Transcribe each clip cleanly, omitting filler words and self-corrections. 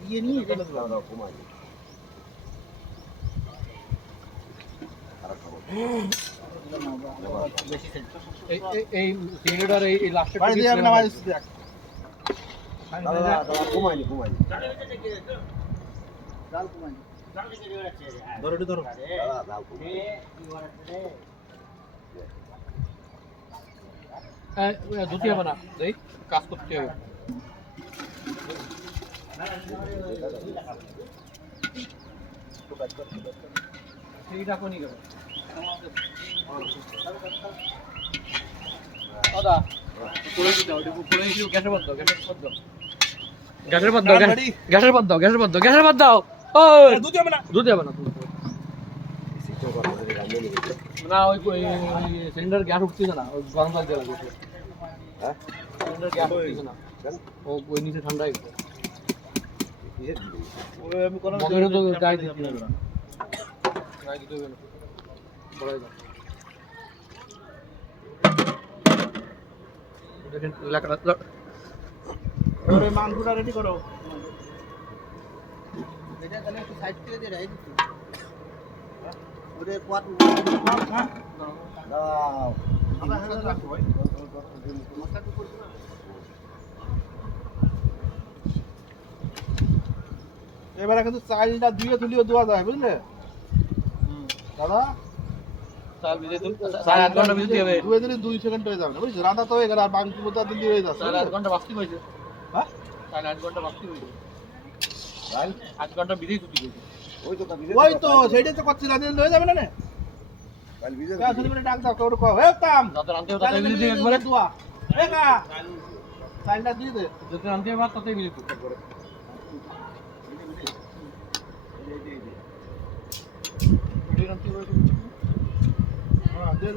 দিয়ে নিয়ে এই সিলিন্ডার এই লাস্টে বাড়ি দিয়ে যাবে না বাড়ি দেখ ধরো ধরো ধুতে হবে না দেই কাজ করতে হবে সেইটা কোনি গেল দাদা করে দাও করে দিও গ্যাসের বন্ধ গ্যাসের বন্ধ গ্যাসের বন্ধ গ্যাসের বন্ধ গ্যাসের বন্ধ ওই দুধ হবে না না ওই সিলিন্ডার গ্যাস উঠতেছে না ওই গরম জল দিয়ে লাগবে হ্যাঁ সিলিন্ডার গ্যাস উঠতেছে না ও ওই নিচে ঠান্ডা হয়ে গেছে আমি কোনো মগেরও তো গায়ে দিতে হবে না গায়ে দিতে হবে না বড়াই দাও দেখেন এলাকাটা ওরে মাংসটা রেডি করো এটা তাহলে একটু সাইড করে দিয়ে রাই দিচ্ছি ওরে কোয়াট হ্যাঁ দাও এবারে কিন্তু চালটা ধুয়ে দেওয়া যায় বুঝলে দাদা চাল ভিজে দিন 8 ঘন্টা ভিজে হবে ধুয়ে দিলে 2 সেকেন্ড হয়ে যাবে না বুঝছো রান্না তো হয়ে গেল আর মাংস মতো দিলে হয়ে যাচ্ছে 8 ঘন্টা বাস্তি হয়েছে হ্যাঁ 8 ঘন্টা বাস্তি হয়েছে 8 ঘন্টা ভিজেই ছুটি হয়েছে ওই তো সেইটাই তো করছি রাতে হয়ে যাবে না কাল ভিজে কাল শুনে ডাক দাও তোর কো হে কাম যত রান্তে হবে ততই ভিজে একবারে দুয়া এ কা চালটা দিয়ে দে যত রান্তে হবে ততই ভিজে টুক করে ভিজে রান্তে হবে হ্যাঁ দে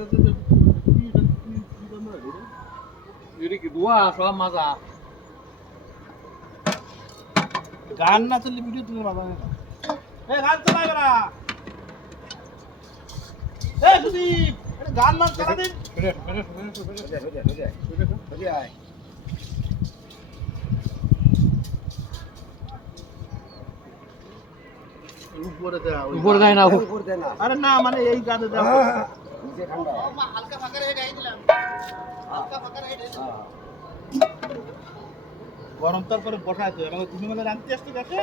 ইউরি কি দুয়া সব মাজা গান না চললে ভিডিও তুমি বাবা এ গান চালাই বড়া এ সুদীপ এটা গান মান করা দিন উপরে দেয়া উপরে দেয় না আরে না মানে এই গানে দেওয়া গরম তারপরে বসায় তো এবং তুমি মানে রান্তি আসতে দেখে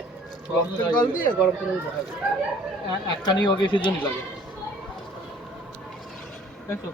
জল দিয়ে গরম করে বসায় একখানি ওকে সিজন লাগে দেখছো